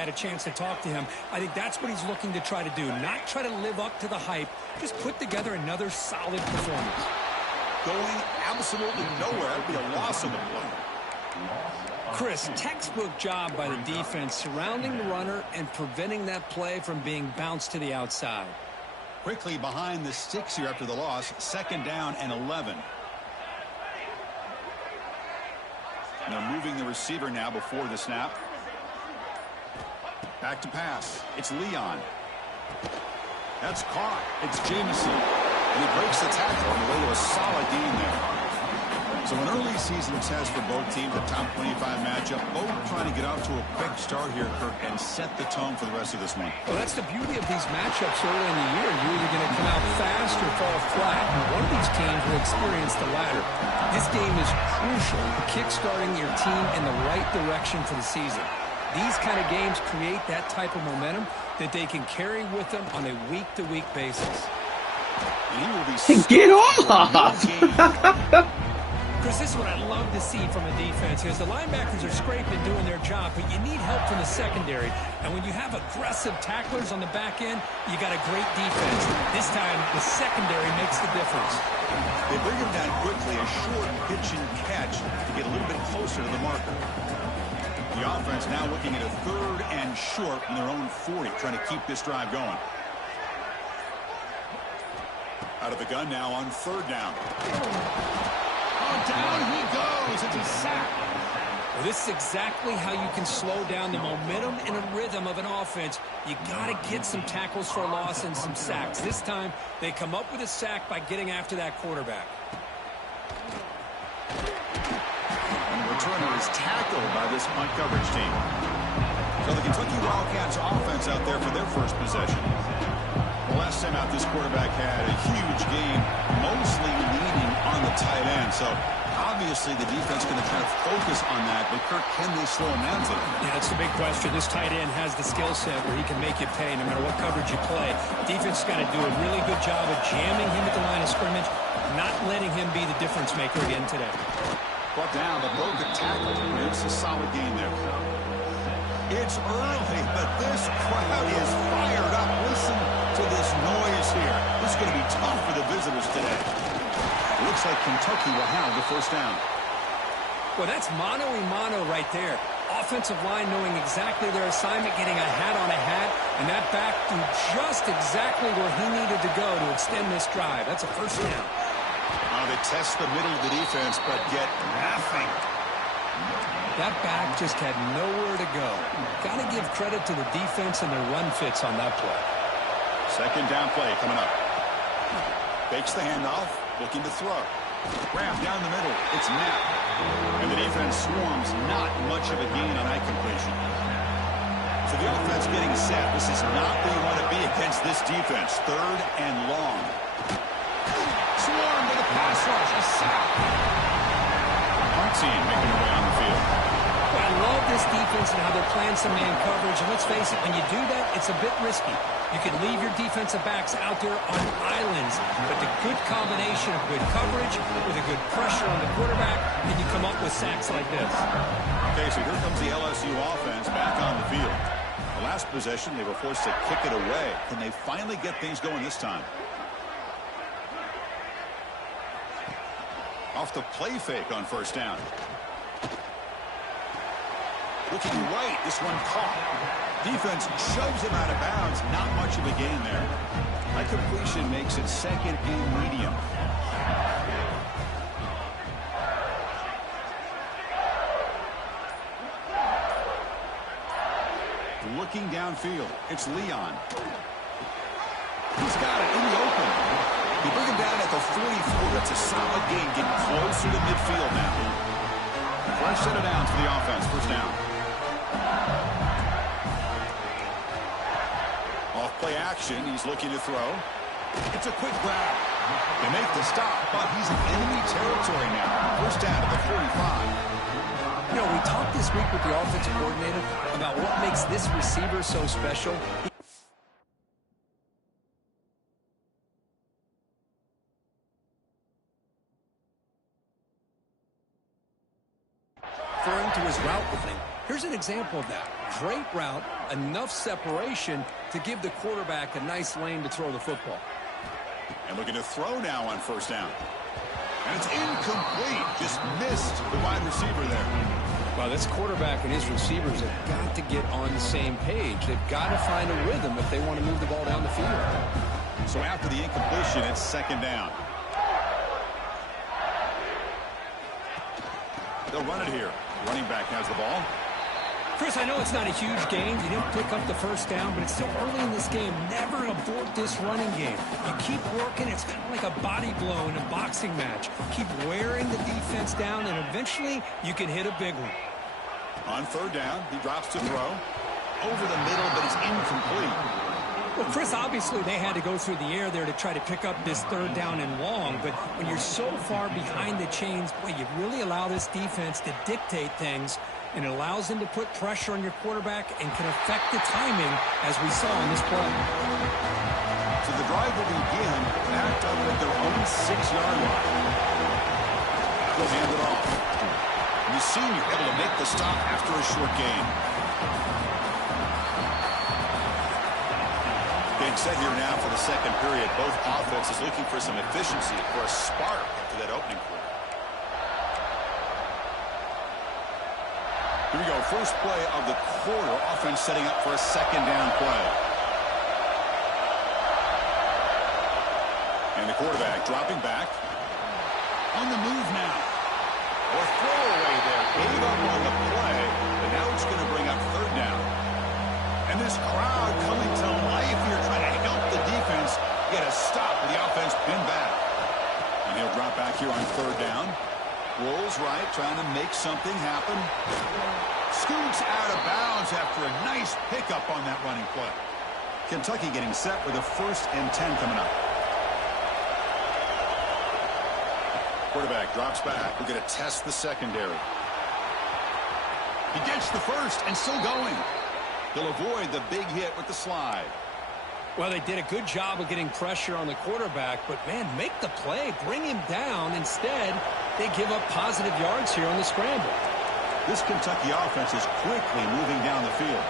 had a chance to talk to him. I think that's what he's looking to try to do, not try to live up to the hype, just put together another solid performance. Going absolutely nowhere. It'd be a loss of the play. Chris, textbook job by the defense surrounding the runner and preventing that play from being bounced to the outside. Quickly behind the sticks here after the loss. 2nd down and 11. And they're moving the receiver now before the snap. Back to pass. It's Leon. That's caught. It's Jamison. And he breaks the tackle on the way to a solid gain there. So an early season test for both teams, a top 25 matchup. Both trying to get out to a quick start here, Kirk, and set the tone for the rest of this one. Well, that's the beauty of these matchups early in the year. You're either going to come out fast or fall flat, and one of these teams will experience the latter. This game is crucial for kickstarting your team in the right direction for the season. These kind of games create that type of momentum that they can carry with them on a week-to-week basis. And he will be get off! Chris, this is what I love to see from a defense is the linebackers are scraping doing their job, but you need help from the secondary. And when you have aggressive tacklers on the back end, you got a great defense. This time, the secondary makes the difference. They bring him down quickly, a short pitch and catch to get a little bit closer to the marker. The offense now looking at a 3rd and short from their own 40, trying to keep this drive going. Out of the gun now on 3rd down. Down he goes. It's a sack. Well, this is exactly how you can slow down the momentum and a rhythm of an offense. You got to get some tackles for a loss and some sacks. This time, they come up with a sack by getting after that quarterback. And the returner is tackled by this punt coverage team. So the Kentucky Wildcats offense out there for their first possession. The last time out, this quarterback had a huge game, mostly leaning on the tight end. So obviously the defense going to try to focus on that, but Kirk, can they slow him down today? Yeah, that's the big question. This tight end has the skill set where he can make you pay no matter what coverage you play. Defense has got to do a really good job of jamming him at the line of scrimmage, not letting him be the difference maker again today. Brought down, but broke a tackle. It's a solid game there. It's early, but this crowd is fired up. Listen to this noise here. This is going to be tough for the visitors today. It looks like Kentucky will have the 1st down. Well, that's mano-a-mano right there. Offensive line knowing exactly their assignment, getting a hat on a hat, and that back to just exactly where he needed to go to extend this drive. That's a 1st down. They test the middle of the defense, but get nothing. That back just had nowhere to go. Got to give credit to the defense and their run fits on that play. 2nd down play coming up. Fakes the handoff, looking to throw. Grab down the middle. It's Knapp. And the defense swarms. Not much of a gain on that completion. So the offense getting set. This is not where you want to be against this defense. 3rd and long. Swarm to the pass rush. A sack. Punt team making their way on the field. Well, I love this defense and how they're playing some man coverage. And let's face it, when you do that, it's a bit risky. You can leave your defensive backs out there on islands, but the good combination of good coverage with a good pressure on the quarterback, and you come up with sacks like this. Okay, so here comes the LSU offense back on the field. The last possession, they were forced to kick it away. Can they finally get things going this time? Off the play fake on 1st down. Looking right, this one caught. Defense shoves him out of bounds. Not much of a gain there. That completion makes it 2nd and medium. Looking downfield, it's Leon. He's got it in the open. You bring him down at the 44. That's a solid gain, getting closer to midfield now. Fresh set of downs for the offense. 1st down. Off play action. He's looking to throw. It's a quick grab. They make the stop, but he's in enemy territory now. 1st down at the 45. You know, we talked this week with the offensive coordinator about what makes this receiver so special. Referring to his route running. Here's a an example of that. Great route, enough separation to give the quarterback a nice lane to throw the football. And looking to throw now on first down. And it's incomplete. Just missed the wide receiver there. Well, this quarterback and his receivers have got to get on the same page. They've got to find a rhythm if they want to move the ball down the field. So after the incompletion, it's second down. They'll run it here. Running back has the ball. Chris, I know it's not a huge gain. You didn't pick up the first down, but it's still early in this game. Never abort this running game. You keep working. It's kind of like a body blow in a boxing match. Keep wearing the defense down, and eventually you can hit a big one. On third down, he drops to throw. Over the middle, but it's incomplete. Well, Chris, obviously they had to go through the air there to try to pick up this third down and long, but when you're so far behind the chains, boy, you really allow this defense to dictate things, and it allows them to put pressure on your quarterback and can affect the timing, as we saw in this play. So the drive will begin backed up at their own 6-yard line. They'll hand it off. And the senior able to make the stop after a short gain. Getting set here now for the second period. Both offenses looking for some efficiency, for a spark to that opening quarter. Here we go. First play of the quarter. Offense setting up for a second down play. And the quarterback dropping back. On the move now. Or throwaway there. Gave up on the play. But now it's going to bring up third down. And this crowd coming to life here, trying to help the defense get a stop with the offense pinned back. And he'll drop back here on third down. Rolls right, trying to make something happen. Scoots out of bounds after a nice pickup on that running play. Kentucky getting set with a 1st and 10 coming up. Quarterback drops back. We're going to test the secondary. He gets the first and still going. He'll avoid the big hit with the slide. Well, they did a good job of getting pressure on the quarterback, but, man, make the play. Bring him down. Instead, they give up positive yards here on the scramble. This Kentucky offense is quickly moving down the field.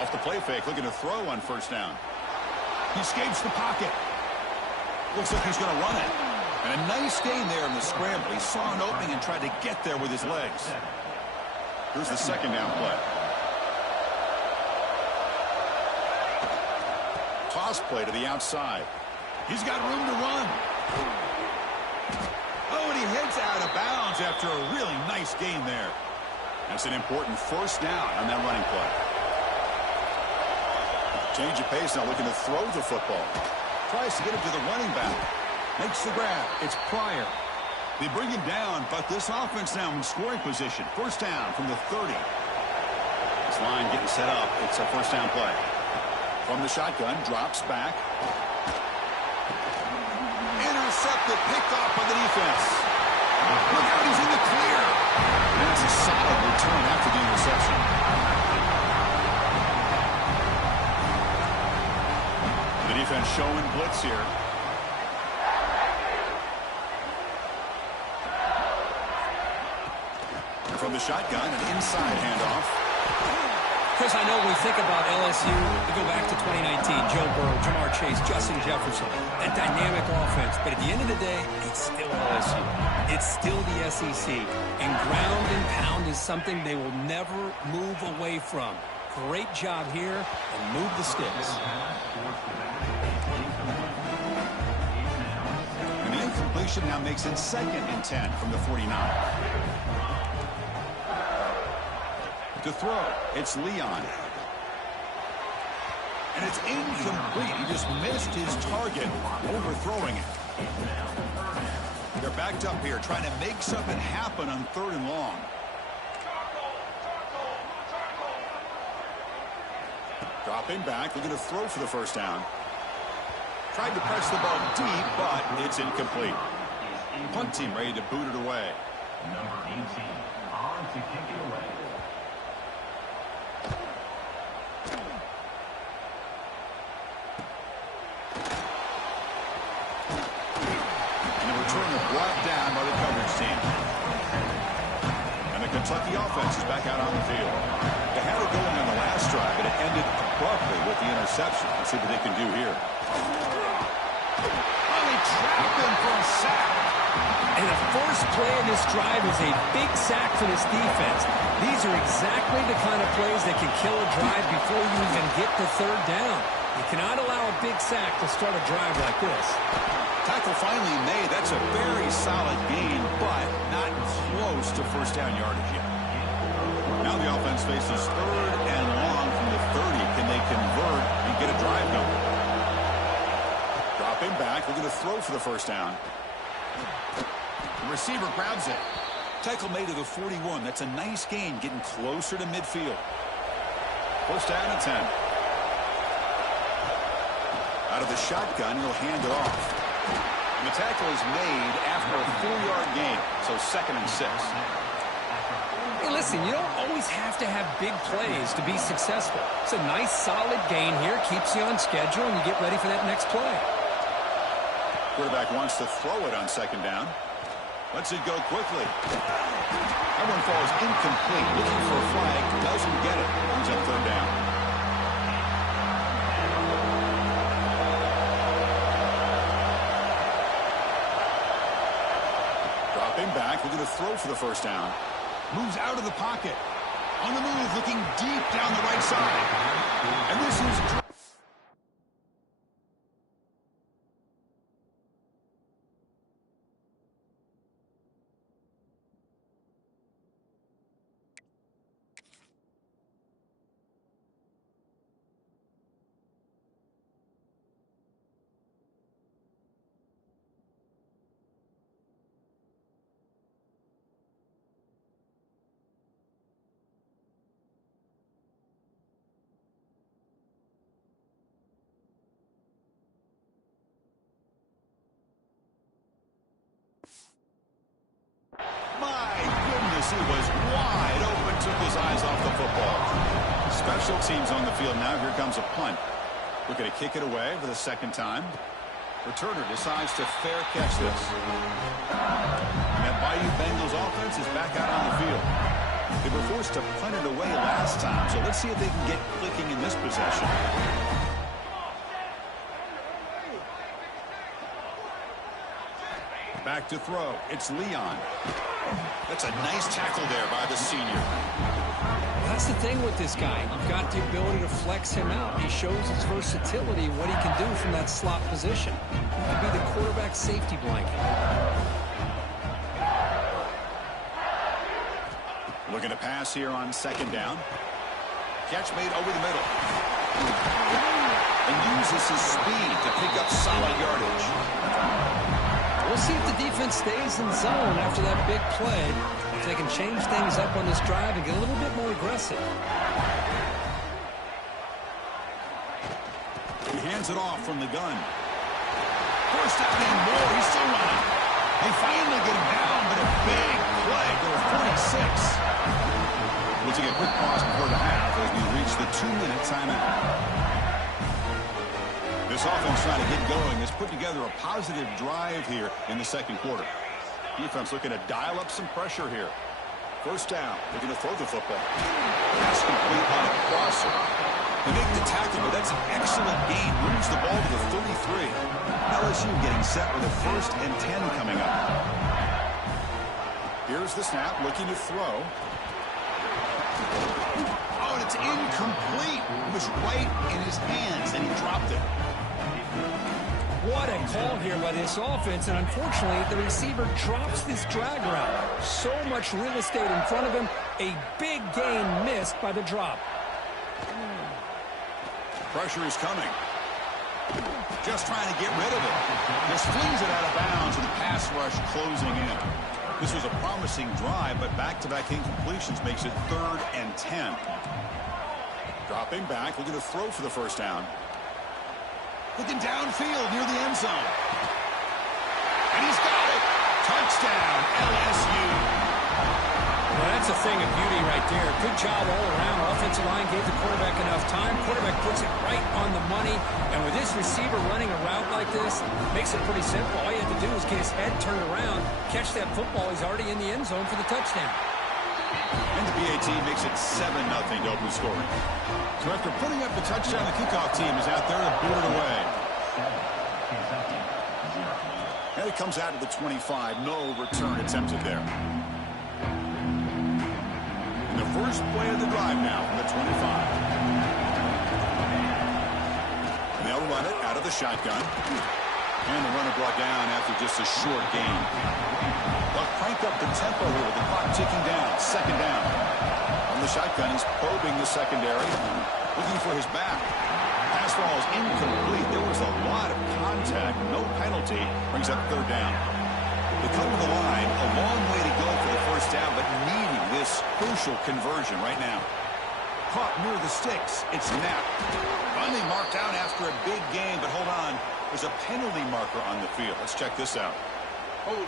Off the play fake, looking to throw on first down. He escapes the pocket. Looks like he's going to run it. And a nice gain there in the scramble. He saw an opening and tried to get there with his legs. Here's the second down play. Toss play to the outside. He's got room to run. Oh, and he heads out of bounds after a really nice gain there. That's an important first down on that running play. Change of pace now, looking to throw the football. Tries to get it to the running back. Makes the grab. It's Pryor. They bring him down, but this offense now in scoring position. First down from the 30. This line getting set up. It's a first down play. From the shotgun, drops back. Intercepted, picked off by the defense. Look out, he's in the clear. And that's a solid return after the interception. The defense showing blitz here. From the shotgun, an inside handoff. Chris, I know when we think about LSU, we go back to 2019, Joe Burrow, Jamar Chase, Justin Jefferson, that dynamic offense. But at the end of the day, it's still LSU. It's still the SEC. And ground and pound is something they will never move away from. Great job here, and move the sticks. And the incompletion now makes it 2nd and 10 from the 49. To throw, it's Leon. And it's incomplete. He just missed his target, overthrowing it. They're backed up here, trying to make something happen on 3rd and long. Dropping back, looking to throw for the first down. Tried to press the ball deep, but it's incomplete. Punt team ready to boot it away. Number 18, on to kick it away. Brought down by the coverage team. And the The Kentucky offense is back out on the field. They had it going on the last drive, but it ended abruptly with the interception. Let's see what they can do here. Finally trapped him for a sack. And the first play of this drive is a big sack for this defense. These are exactly the kind of plays that can kill a drive before you even get to third down. You cannot allow a big sack to start a drive like this. Tackle finally made. That's a very solid gain, but not close to first down yardage yet. Now the offense faces third and long from the 30. Can they convert and get a drive going? Dropping back. We're going to throw for the first down. The receiver grabs it. Tackle made to the 41. That's a nice gain, getting closer to midfield. First down and 10. Out of the shotgun, he'll hand it off. And the tackle is made after a 4-yard gain, so 2nd and 6. Hey, listen, you don't always have to have big plays to be successful. It's a nice, solid gain here. Keeps you on schedule, and you get ready for that next play. Quarterback wants to throw it on 2nd down. Lets it go quickly. That one falls incomplete. Looking for a flag. Doesn't get it. Brings up 3rd down. Dropping back. We're going to throw for the first down. Moves out of the pocket. On the move, looking deep down the right side. And this is... He was wide open, took his eyes off the football. Special teams on the field now. Here comes a punt. We're going to kick it away for the 2nd time. Returner decides to fair catch this. And that Bayou Bengals offense is back out on the field. They were forced to punt it away last time, so let's see if they can get clicking in this possession. Back to throw. It's Leon. That's a nice tackle there by the senior. That's the thing with this guy. You've got the ability to flex him out. He shows his versatility, what he can do from that slot position. He can be the quarterback safety blanket. Looking to pass here on 2nd down. Catch made over the middle. And uses his speed to pick up solid yardage. We'll see if the defense stays in zone after that big play. If they can change things up on this drive and get a little bit more aggressive. He hands it off from the gun. First down and more. He's still running. They finally get him down, but a big play to the 46. We'll take a quick pause before the half as we reach the 2-minute timeout. This offense trying to get going has put together a positive drive here in the 2nd quarter. Defense looking to dial up some pressure here. First down. They're going to throw the football. Pass complete on a crosser. They make the tackle, but that's an excellent gain. Moves the ball to the 33. LSU getting set with a 1st and 10 coming up. Here's the snap, looking to throw. Oh, and it's incomplete. It was right in his hands, and he dropped it. What a call here by this offense, and unfortunately, the receiver drops this drag route. So much real estate in front of him. A big gain missed by the drop. Pressure is coming. Just trying to get rid of it. Just flings it out of bounds, and the pass rush closing in. This was a promising drive, but back-to-back incompletions makes it 3rd and 10. Dropping back, we're going to throw for the first down. Looking downfield near the end zone. And he's got it. Touchdown, LSU. Well, that's a thing of beauty right there. Good job all around. Offensive line gave the quarterback enough time. Quarterback puts it right on the money. And with this receiver running a route like this, makes it pretty simple. All you have to do is get his head turned around, catch that football. He's already in the end zone for the touchdown. And the PAT makes it 7-0 to open scoring. So after putting up the touchdown, the kickoff team is out there to boot it away. And it comes out to the 25. No return attempted there. And the first play of the drive now from the 25. And they'll run it out of the shotgun. And the runner brought down after just a short gain. They'll crank up the tempo here with the clock ticking down. Second down. On the shotgun, he's probing the secondary, looking for his back. Pass ball is incomplete. There was a lot of contact. No penalty. Brings up third down. They come to the line. A long way to go for the first down, but needing this crucial conversion right now. Caught near the sticks. It's snapped. Finally marked down after a big game, but hold on. There's a penalty marker on the field. Let's check this out. Hold.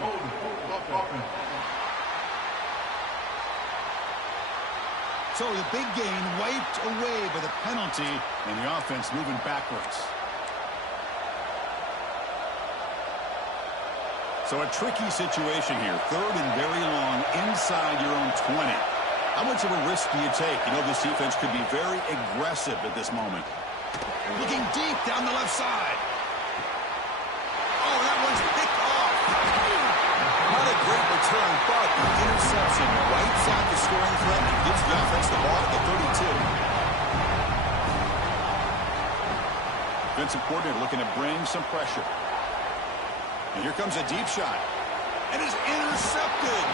So the big gain wiped away by the penalty, and the offense moving backwards. So a tricky situation here. Third and very long inside your own 20. How much of a risk do you take? You know this defense could be very aggressive at this moment. Looking deep down the left side. Oh, that one's picked off. Not a great return, but the interception wipes out the scoring threat and gives the offense the ball at the 32. Defensive coordinator looking to bring some pressure. And here comes a deep shot. And is intercepted.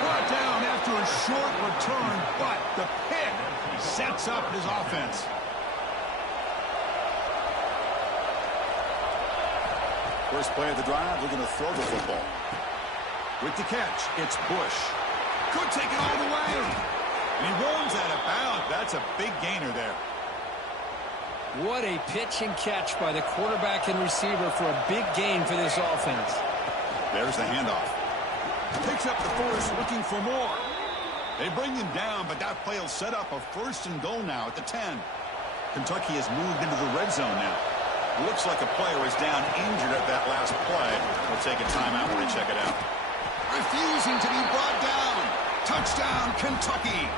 Brought down after a short return, but the pick sets up his offense. First play of the drive, looking to throw the football. With the catch, it's Bush. Could take it all the way. And he rolls out of bounds. That's a big gainer there. What a pitch and catch by the quarterback and receiver for a big gain for this offense. There's the handoff. Picks up the force, looking for more. They bring him down, but that play will set up a first and goal now at the 10. Kentucky has moved into the red zone now. Looks like a player is down injured at that last play. We'll take a timeout where we check it out. Refusing to be brought down. Touchdown, Kentucky.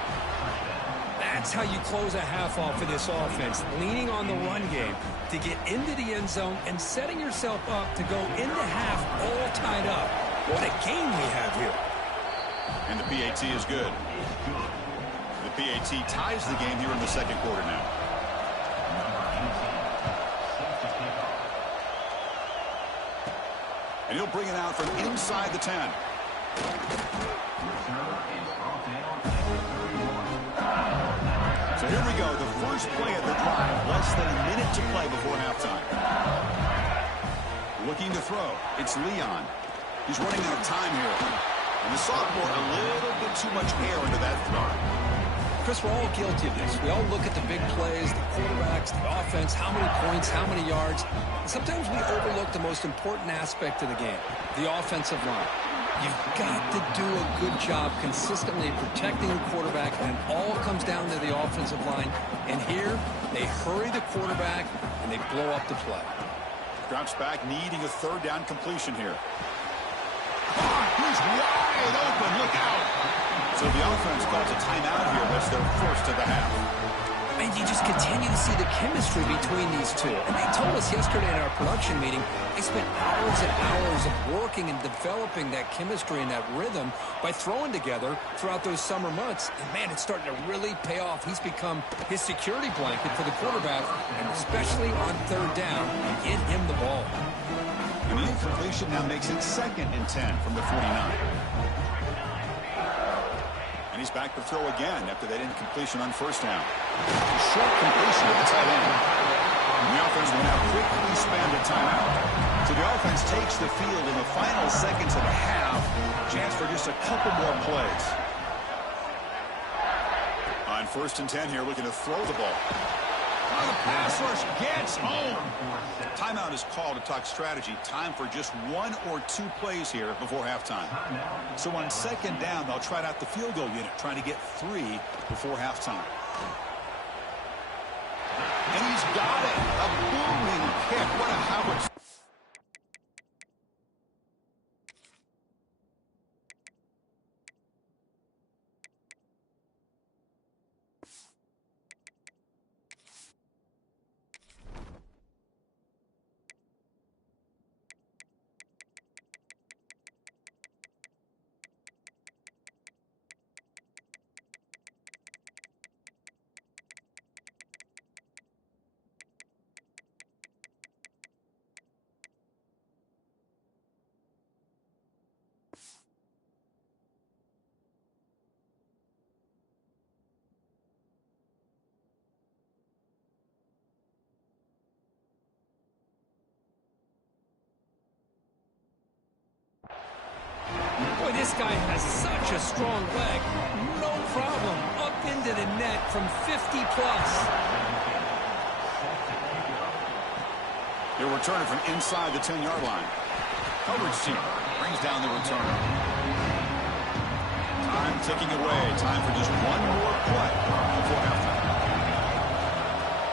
That's how you close a half off for this offense. Leaning on the run game to get into the end zone and setting yourself up to go into half all tied up. What a game we have here. And the PAT is good. The PAT ties the game here in the second quarter now. And he'll bring it out from inside the 10. So here we go, the first play of the drive. Less than a minute to play before halftime. Looking to throw. It's Leon. He's running out of time here. And the sophomore, a little bit too much air into that throw. Chris, we're all guilty of this. We all look at the big plays, the quarterbacks, the offense, how many points, how many yards. Sometimes we overlook the most important aspect of the game, the offensive line. You've got to do a good job consistently protecting the quarterback, and it all comes down to the offensive line. And here, they hurry the quarterback, and they blow up the play. Drops back, needing a third down completion here. He's wide open. Look out. So the offense calls a timeout here. That's their first of the half. And you just continue to see the chemistry between these two. And they told us yesterday in our production meeting, they spent hours and hours of working and developing that chemistry and that rhythm by throwing together throughout those summer months. And, man, it's starting to really pay off. He's become his security blanket for the quarterback, and especially on third down, get him the ball. And the incompletion now makes it 2nd and 10 from the 49. And he's back to throw again after that incompletion on first down. A short completion at the tight end. And the offense will now quickly spend a timeout. So the offense takes the field in the final seconds of the half. Chance for just a couple more plays. On 1st and 10 here, looking to throw the ball. Oh, the pass rush gets home. Timeout is called to talk strategy. Time for just 1 or 2 plays here before halftime. So on 2nd down, they'll try out the field goal unit, trying to get 3 before halftime. And he's got it. A booming kick. What a Howard. Boy, this guy has such a strong leg. No problem. Up into the net from 50 plus. They're returning from inside the 10-yard line. Coverage team brings down the returner. Time ticking away. Time for just one more play before halftime.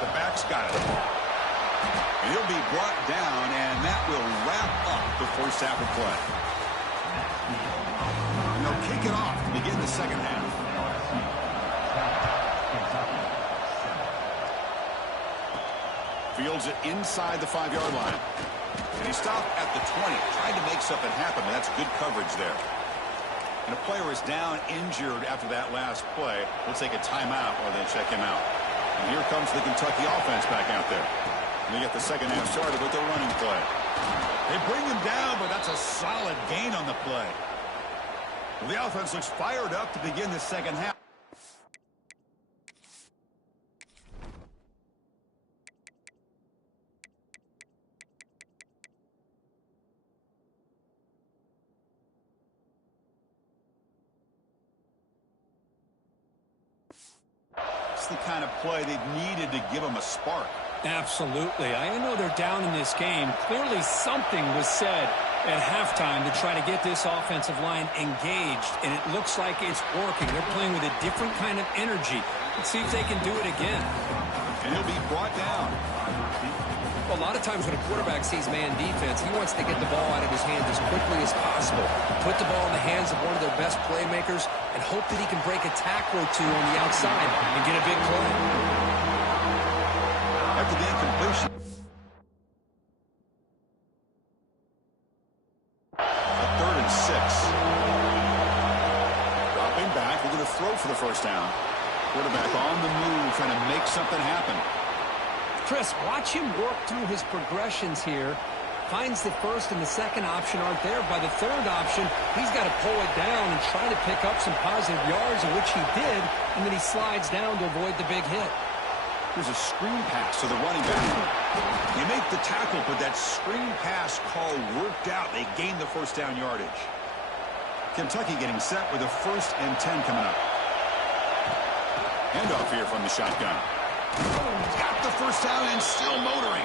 The back's got it. And he'll be brought down, and that will wrap up the first half of play. And they'll kick it off to begin the second half. Fields it inside the 5-yard line. And he stopped at the 20, trying to make something happen, but that's good coverage there. And a player is down injured after that last play. We'll take a timeout while they check him out. And here comes the Kentucky offense back out there. And they get the second half started with their running play. They bring him down, but that's a solid gain on the play. Well, the offense looks fired up to begin the second half. It's the kind of play they've needed to give them a spark. Absolutely. I know they're down in this game. Clearly something was said at halftime to try to get this offensive line engaged, and it looks like it's working. They're playing with a different kind of energy. Let's see if they can do it again. And he'll be brought down. Well, a lot of times when a quarterback sees man defense, he wants to get the ball out of his hands as quickly as possible, put the ball in the hands of one of their best playmakers, and hope that he can break a tackle or two on the outside and get a big play. After the incompletion. A 3rd and 6. Dropping back, looking to throw for the first down. Quarterback on the move, trying to make something happen. Chris, watch him work through his progressions here. Finds the first and the second option aren't there. By the third option, he's got to pull it down and try to pick up some positive yards, in which he did, and then he slides down to avoid the big hit. There's a screen pass to the running back. You make the tackle, but that screen pass call worked out. They gained the first down yardage. Kentucky getting set with a 1st and 10 coming up. Handoff here from the shotgun. Got the first down and still motoring.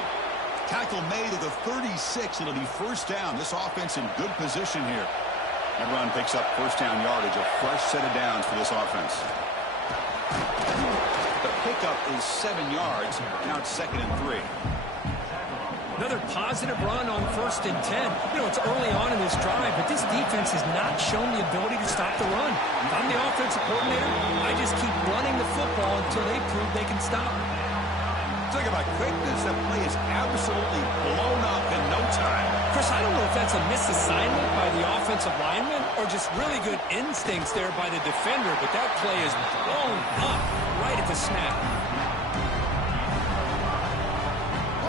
Tackle made at the 36. It'll be first down. This offense in good position here. That run picks up first down yardage. A fresh set of downs for this offense. The pickup is 7 yards. Now it's 2nd and 3. Another positive run on 1st and 10. You know, it's early on in this drive, but this defense has not shown the ability to stop the run. If I'm the offensive coordinator, I just keep running the football until they prove they can stop it. Talk about quickness. That play is absolutely blown up in no time. Chris, I don't know if that's a misassignment by the offensive lineman or just really good instincts there by the defender, but that play is blown up right at the snap.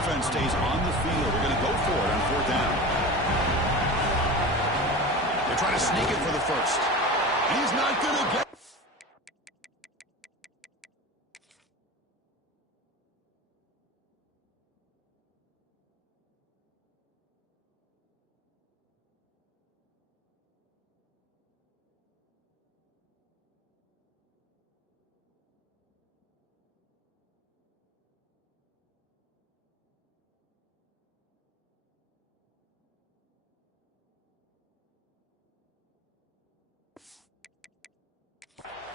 Offense stays on the field. They're going to go for it on 4th down. They try to sneak it for the first. He's not going to get.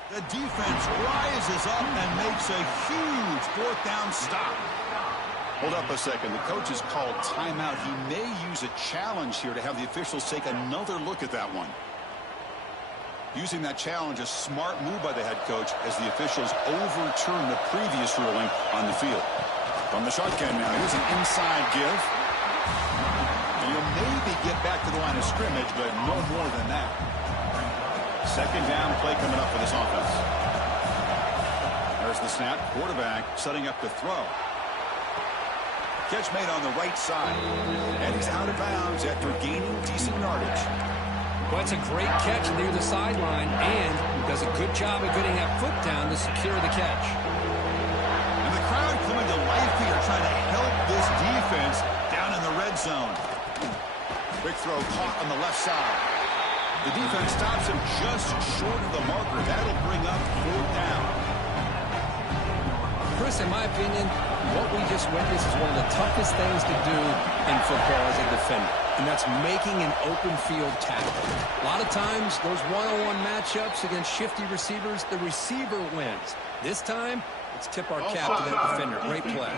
The defense rises up and makes a huge 4th down stop. Hold up a second. The coach has called timeout. He may use a challenge here to have the officials take another look at that one. Using that challenge, a smart move by the head coach as the officials overturn the previous ruling on the field. From the shotgun now, here's an inside give. And you'll maybe get back to the line of scrimmage, but no more than that. 2nd down play coming up for this offense. There's the snap. Quarterback setting up to throw. Catch made on the right side. And he's out of bounds after gaining decent yardage. Well, that's a great catch near the sideline, and does a good job of getting that foot down to secure the catch. And the crowd coming to life here, trying to help this defense down in the red zone. Quick throw caught on the left side. The defense stops him just short of the marker. That'll bring up 4th down. Chris, in my opinion, what we just witnessed is one of the toughest things to do in football as a defender, and that's making an open field tackle. A lot of times, those one-on-one matchups against shifty receivers, the receiver wins. This time, let's tip our cap to that defender. Great play.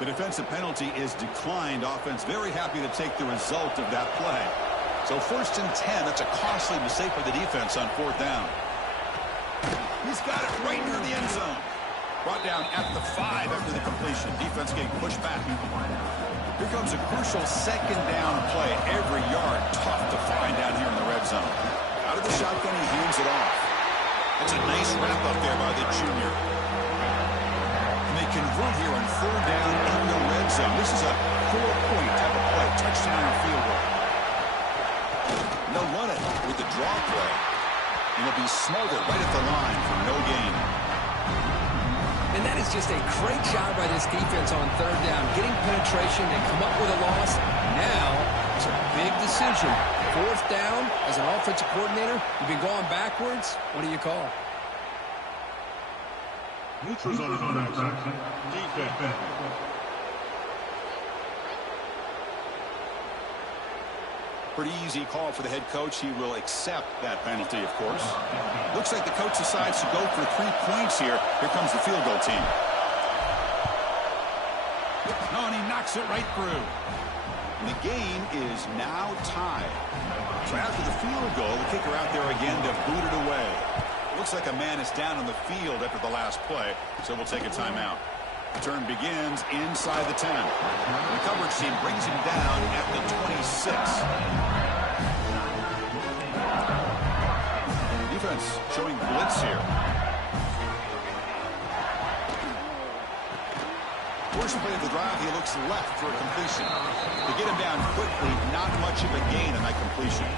The defensive penalty is declined. Offense very happy to take the result of that play. So 1st and 10, that's a costly mistake for the defense on 4th down. He's got it right near the end zone. Brought down at the 5 after the completion. Defense getting pushed back. Here comes a crucial 2nd down play. Every yard tough to find down here in the red zone. Out of the shotgun, he hands it off. That's a nice wrap up there by the junior. And they convert here on 3rd down in the red zone. This is a 4-point type of play. Touchdown or field goal. And they'll run it with the draw play. And it'll be smothered right at the line for no gain. And that is just a great job by this defense on 3rd down. Getting penetration, they come up with a loss. Now, it's a big decision. 4th down, as an offensive coordinator, you've been going backwards. What do you call? Neutral zone infraction. Defense. Pretty easy call for the head coach. He will accept that penalty, of course. Looks like the coach decides to go for 3 points here. Here comes the field goal team. Oh, and he knocks it right through. And the game is now tied. So after the field goal, the kicker out there again to boot it away. Looks like a man is down on the field after the last play, so we'll take a timeout. The turn begins inside the 10. The coverage team brings him down at the 26. Defense showing blitz here. First play of the drive, he looks left for a completion. To get him down quickly, not much of a gain on that completion.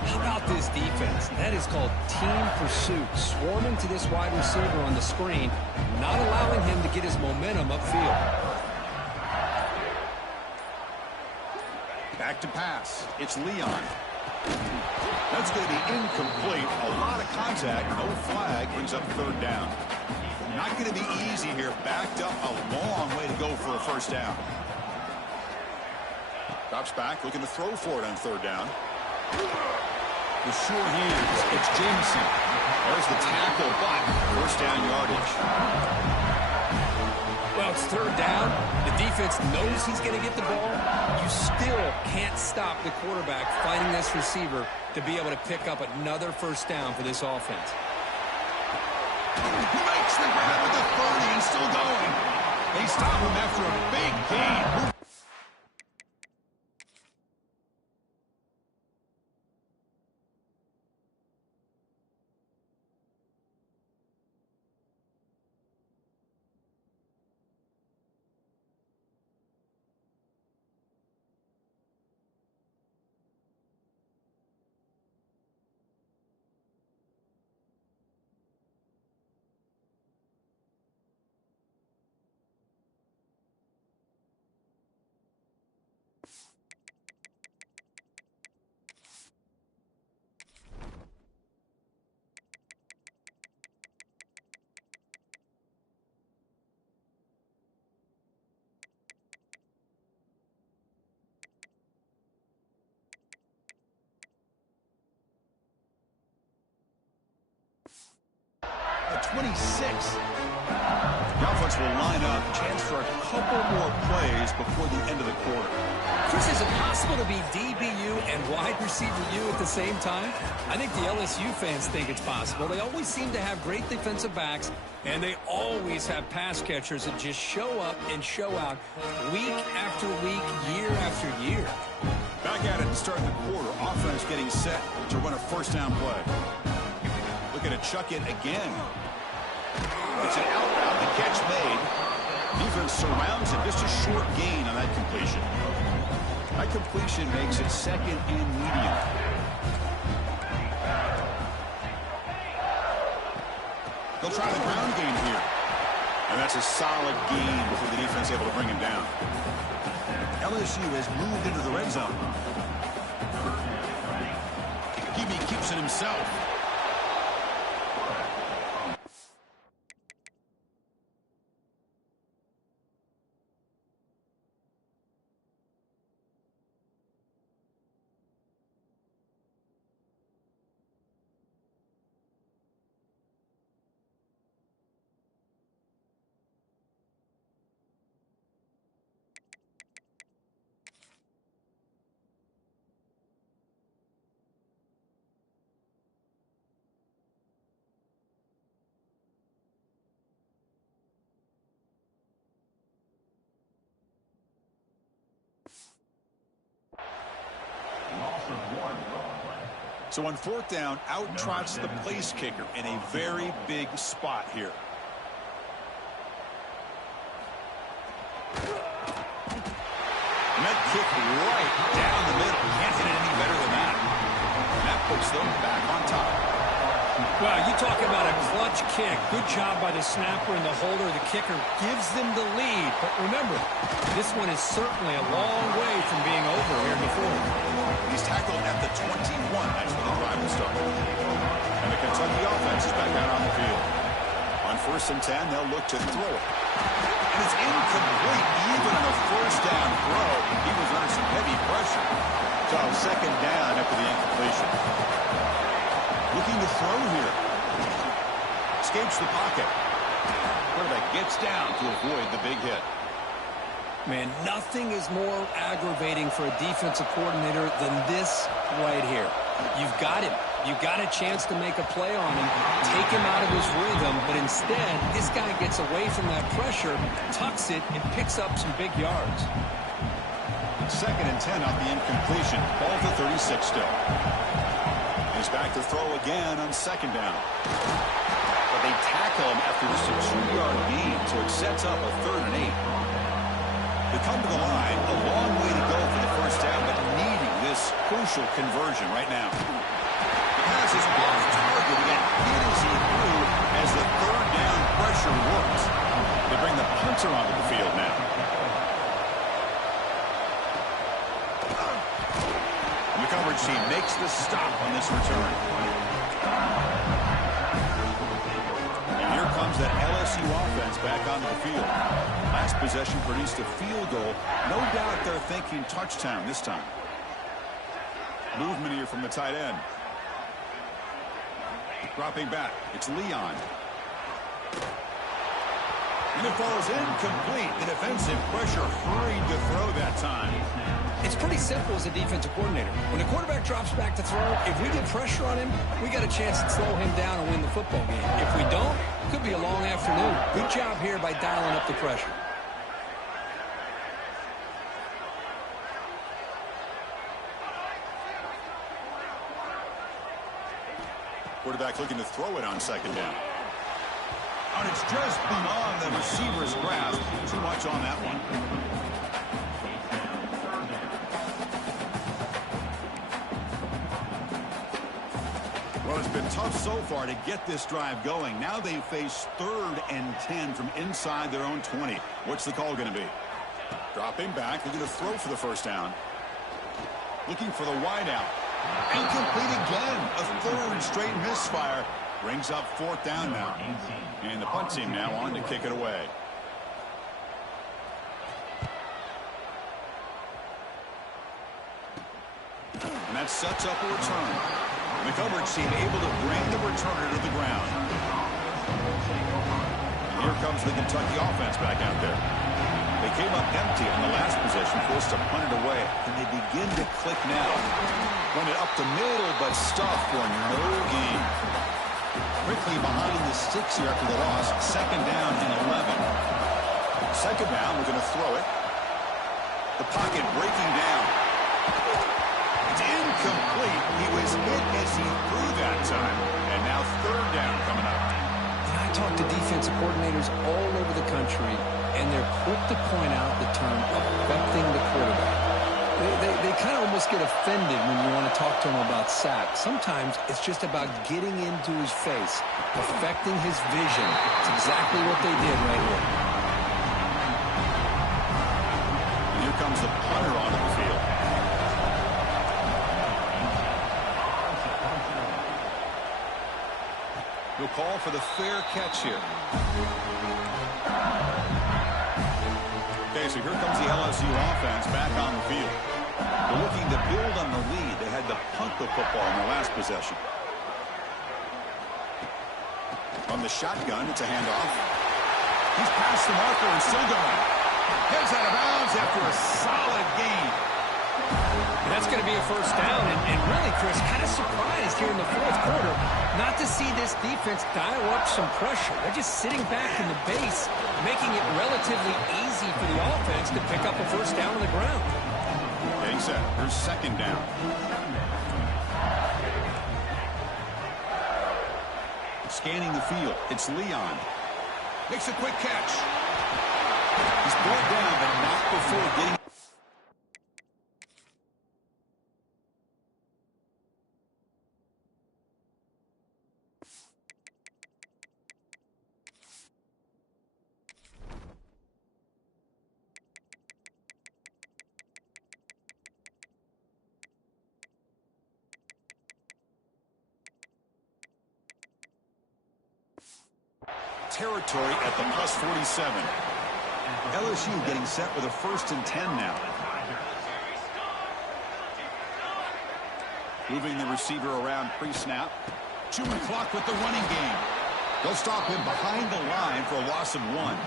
How about this defense? That is called team pursuit. Swarming to this wide receiver on the screen, not allowing him to get his momentum upfield. Back to pass. It's Leon. That's going to be incomplete. A lot of contact. No flag. Brings up 3rd down. Not going to be easy here. Backed up a long way to go for a 1st down. Drops back. Looking to throw for it on 3rd down. With sure hands, it's Jameson. There's the tackle, but 1st down yardage. Well, it's 3rd down. The defense knows he's going to get the ball. You still can't stop the quarterback fighting this receiver to be able to pick up another 1st down for this offense. He makes the grab at the 30 and still going. They stop him after a big gain. The 26. The offense will line up. Chance for a couple more plays before the end of the quarter. Chris, is it possible to be DBU and wide receiver U at the same time? I think the LSU fans think it's possible. They always seem to have great defensive backs, and they always have pass catchers that just show up and show out week after week, year after year. Back at it to start the quarter. Offense getting set to run a 1st down play. Looking to chuck it again. It's an outbound. The catch made. Defense surrounds him. Just a short gain on that completion. That completion makes it 2nd and medium. They'll try the ground game here. And that's a solid gain before the defense able to bring him down. LSU has moved into the red zone. He keeps it himself. So on fourth down, out trots the place kicker in a very big spot here. And that kick right down the middle. Can't hit it any better than that. And that puts them back on top. Wow, you talk about a clutch kick. Good job by the snapper and the holder. The kicker gives them the lead. But remember, this one is certainly a long way from being over here before. He's tackled at the 21. That's where the drive will start. And the Kentucky offense is back out on the field. On 1st and 10, they'll look to throw it. And it's incomplete. Even on a first down throw, he was under some heavy pressure. So 2nd down after the incompletion. Looking to throw here. Escapes the pocket. Quarterback gets down to avoid the big hit. Man, nothing is more aggravating for a defensive coordinator than this right here. You've got him. You've got a chance to make a play on him, take him out of his rhythm, but instead, this guy gets away from that pressure, tucks it, and picks up some big yards. 2nd and 10 off the incompletion. Ball to 36 still. He's back to throw again on 2nd down. But they tackle him after just a 2-yard gain, so it sets up a 3rd and 8. They come to the line, a long way to go for the first down, but needing this crucial conversion right now. The pass is off target again. Hit as he threw as the 3rd down pressure works. They bring the punter onto the field now. And the coverage team makes the stop on this return. And here comes that LSU offense back onto the field. Last possession produced a field goal. No doubt they're thinking touchdown this time. Movement here from the tight end. Dropping back. It's Leon. And it falls incomplete. The defensive pressure hurried to throw that time. It's pretty simple as a defensive coordinator. When the quarterback drops back to throw, if we get pressure on him, we got a chance to slow him down and win the football game. If we don't, it could be a long afternoon. Good job here by dialing up the pressure. Quarterback looking to throw it on 2nd down. And it's just beyond the receiver's grasp. Too much on that one. Well, it's been tough so far to get this drive going. Now they face 3rd and 10 from inside their own 20. What's the call going to be? Dropping back, looking to throw for the first down. Looking for the wideout. Incomplete again. A 3rd straight misfire. Brings up 4th down now. And the punt team now on to kick it away. And that sets up a return. The coverage team able to bring the returner to the ground. And here comes the Kentucky offense back out there. They came up empty on the last possession, forced to punt it away. And they begin to click now. Run it up the middle, but stuffed for no gain. Quickly behind the sticks here after the loss. 2nd down and 11. 2nd down, we're going to throw it. The pocket breaking down. It's incomplete. He was hit as he threw that time. And now 3rd down coming up. I talk to defensive coordinators all over the country, and they're quick to point out the term affecting the quarterback. They kind of almost get offended when you want to talk to them about sacks. Sometimes it's just about getting into his face, affecting his vision. It's exactly what they did right here. And here comes the punt He'll call for the fair catch here. Okay, so here comes the LSU offense back on the field. They're looking to build on the lead. They had to punt the football in their last possession. From the shotgun, it's a handoff. He's past the marker and still going. Heads out of bounds after a solid gain. That's going to be a first down, and really, Chris, kind of surprised here in the fourth quarter not to see this defense dial up some pressure. They're just sitting back in the base, making it relatively easy for the offense to pick up a first down on the ground. Getting set. Here's second down. Scanning the field. It's Leon. Makes a quick catch. He's brought down, but not before getting... territory at the plus 47. LSU getting set with a 1st and 10 now. Moving the receiver around pre-snap. Chewing clock with the running game. They'll stop him behind the line for a loss of 1.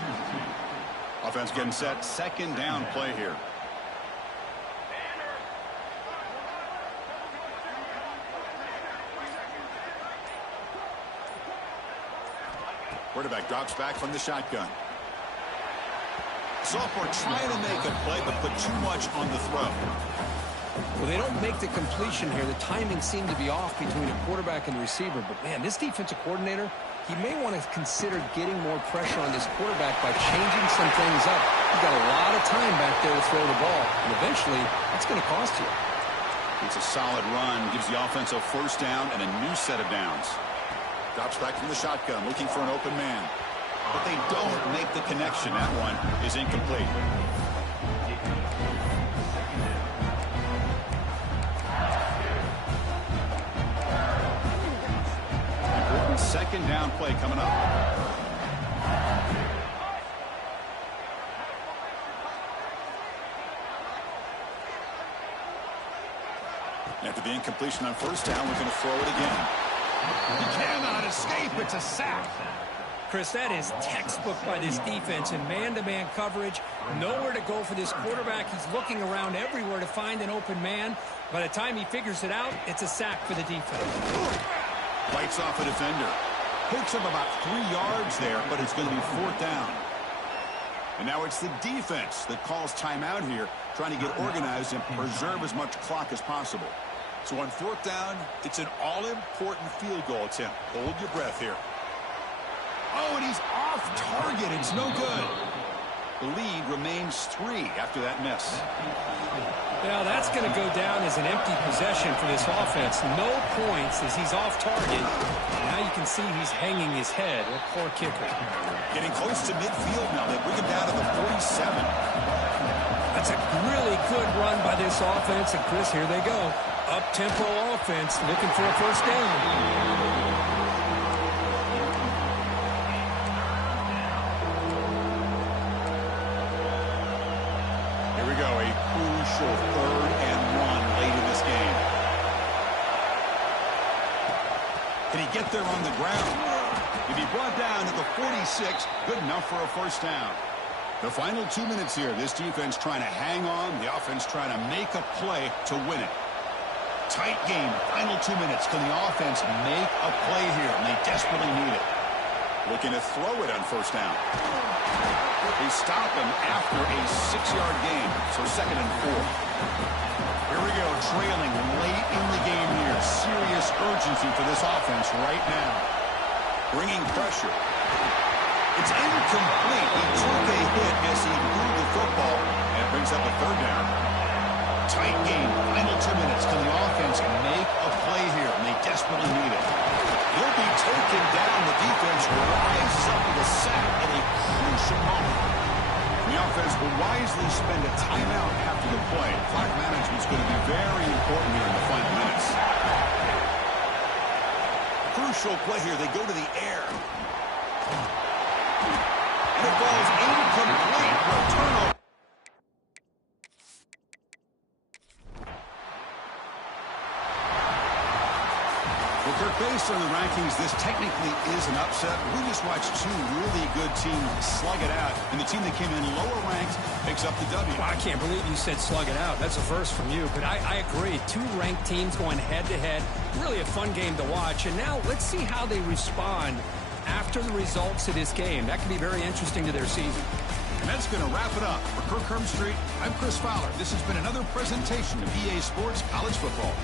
Offense getting set. 2nd down play here. Quarterback drops back from the shotgun. Sophomore trying to make a play, but put too much on the throw. Well, they don't make the completion here. The timing seemed to be off between a quarterback and the receiver. But, man, this defensive coordinator, he may want to consider getting more pressure on this quarterback by changing some things up. He's got a lot of time back there to throw the ball. And eventually, that's going to cost you. It's a solid run. Gives the offense a first down and a new set of downs. Drops back from the shotgun, looking for an open man. But they don't make the connection. That one is incomplete. Important 2nd down play coming up. After the incompletion on 1st down, we're going to throw it again. He cannot escape. It's a sack. Chris, that is textbook by this defense in man-to-man coverage. Nowhere to go for this quarterback. He's looking around everywhere to find an open man. By the time he figures it out, it's a sack for the defense. Bites off a defender. Pokes him about 3 yards there, but it's going to be 4th down. And now it's the defense that calls timeout here, trying to get organized and preserve as much clock as possible. So on 4th down, it's an all-important field goal attempt. Hold your breath here. Oh, and he's off target. It's no good. The lead remains 3 after that miss. Well, that's going to go down as an empty possession for this offense. No points as he's off target. Now you can see he's hanging his head. A poor kicker. Getting close to midfield now. They bring him down to the 47. That's a really good run by this offense. And, Chris, here they go. Up-tempo offense looking for a first down. Here we go, a crucial 3rd and 1 late in this game. Can he get there on the ground? If he brought down at the 46, good enough for a first down. The final 2 minutes here, this defense trying to hang on, the offense trying to make a play to win it. Tight game, final 2 minutes. Can the offense make a play here? And they desperately need it. Looking to throw it on 1st down. They stop him after a 6-yard gain, so 2nd and 4. Here we go, trailing late in the game here. Serious urgency for this offense right now. Bringing pressure. It's incomplete. He took a hit as he moved the football, and it brings up a 3rd down. Tight game, final 2 minutes. Can the offense make a play here? And they desperately need it. He'll be taken down. The defense rises up with a sack at a crucial moment. The offense will wisely spend a timeout after the play. Clock management is going to be very important here in the final minutes. crucial play here. They go to the air. And it falls incomplete for a turnover. Well, Kirk, based on the rankings, this technically is an upset. We just watched two really good teams slug it out, and the team that came in lower ranked picks up the W. Well, I can't believe you said slug it out. That's a first from you, but I agree. Two ranked teams going head-to-head. Really a fun game to watch, and now let's see how they respond after the results of this game. That could be very interesting to their season. And that's going to wrap it up. For Kirk Herbstreit, I'm Chris Fowler. This has been another presentation of EA Sports College Football.